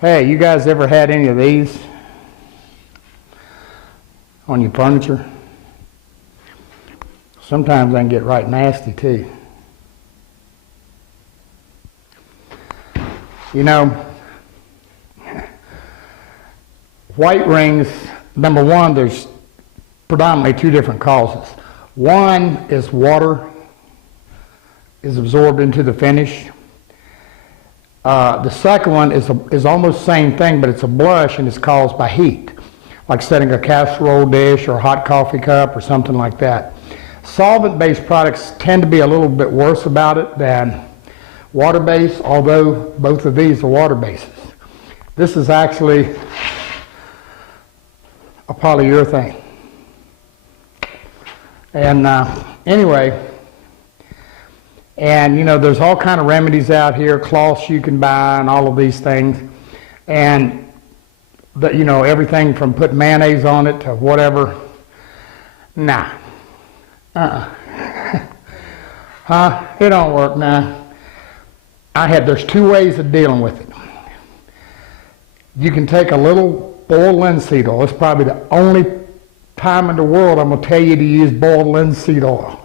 Hey, you guys ever had any of these on your furniture? Sometimes they can get right nasty too. You know, white rings, number one, there's predominantly two different causes. One is water is absorbed into the finish. The second one is almost the same thing, but it's a blush and it's caused by heat, like setting a casserole dish or a hot coffee cup or something like that. Solvent-based products tend to be a little bit worse about it than water-based, although both of these are water-bases. This is actually a polyurethane. And anyway, and you know, there's all kind of remedies out here, cloths you can buy and all of these things. And you know, everything from putting mayonnaise on it to whatever. Nah. It don't work now. There's two ways of dealing with it. You can take a little boiled linseed oil. It's probably the only time in the world I'm going to tell you to use boiled linseed oil.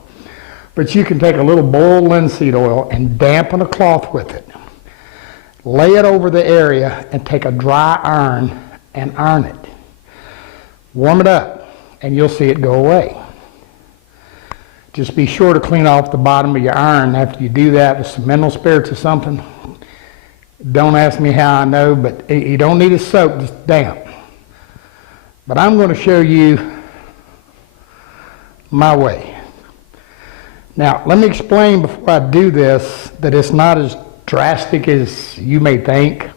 But you can take a little boiled linseed oil and dampen a cloth with it. Lay it over the area and take a dry iron and iron it. Warm it up and you'll see it go away. Just be sure to clean off the bottom of your iron after you do that with some mineral spirits or something. Don't ask me how I know, but you don't need a soap, just damp. But I'm going to show you my way. Now, let me explain before I do this that it's not as drastic as you may think.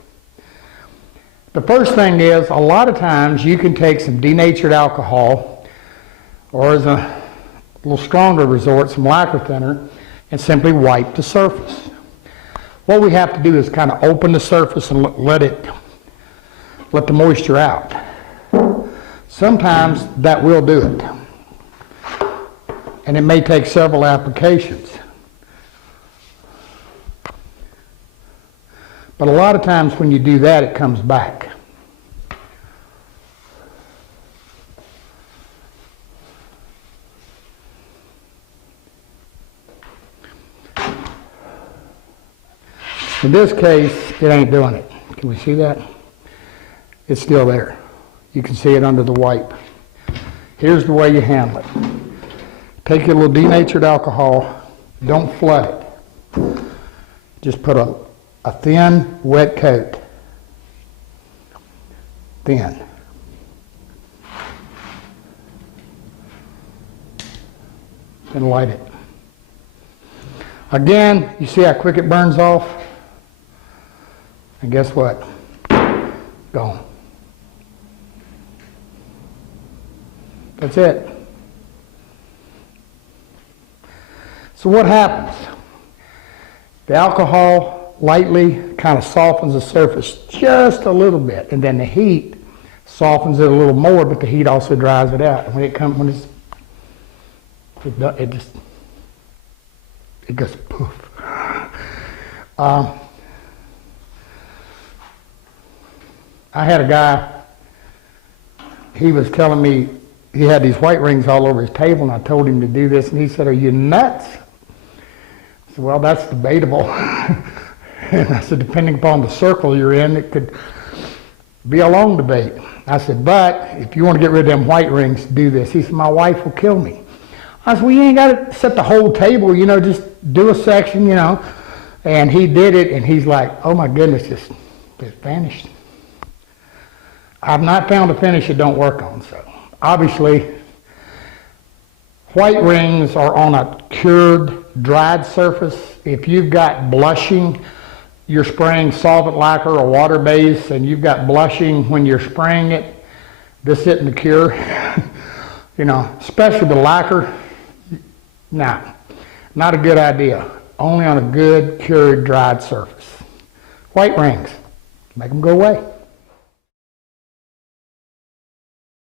The first thing is, a lot of times you can take some denatured alcohol, or as a little stronger resort, some lacquer thinner, and simply wipe the surface. What we have to do is kind of open the surface and let the moisture out. Sometimes that will do it. And it may take several applications. But a lot of times when you do that, it comes back. In this case, it ain't doing it. Can we see that? It's still there. You can see it under the wipe. Here's the way you handle it. Take your little denatured alcohol, don't flood it. Just put a thin, wet coat. Thin. And light it. Again, you see how quick it burns off? And guess what? Gone. That's it. So what happens? The alcohol lightly kind of softens the surface just a little bit, and then the heat softens it a little more, but the heat also dries it out. And when it goes poof. I had a guy, he was telling me he had these white rings all over his table, and I told him to do this, and he said, "Are you nuts?" I said, "Well, that's debatable." And I said, "Depending upon the circle you're in, it could be a long debate." I said, "But if you want to get rid of them white rings, do this." He said, "My wife will kill me." I said, "Well, you ain't got to set the whole table, you know, just do a section, you know." And he did it, and he's like, "Oh my goodness, it vanished." I've not found a finish it don't work on, so obviously white rings are on a cured, dried surface. If you've got blushing, you're spraying solvent lacquer or water base, and you've got blushing when you're spraying it, this isn't the cure. You know, especially the lacquer, nah, not a good idea. Only on a good, cured, dried surface. White rings, make them go away.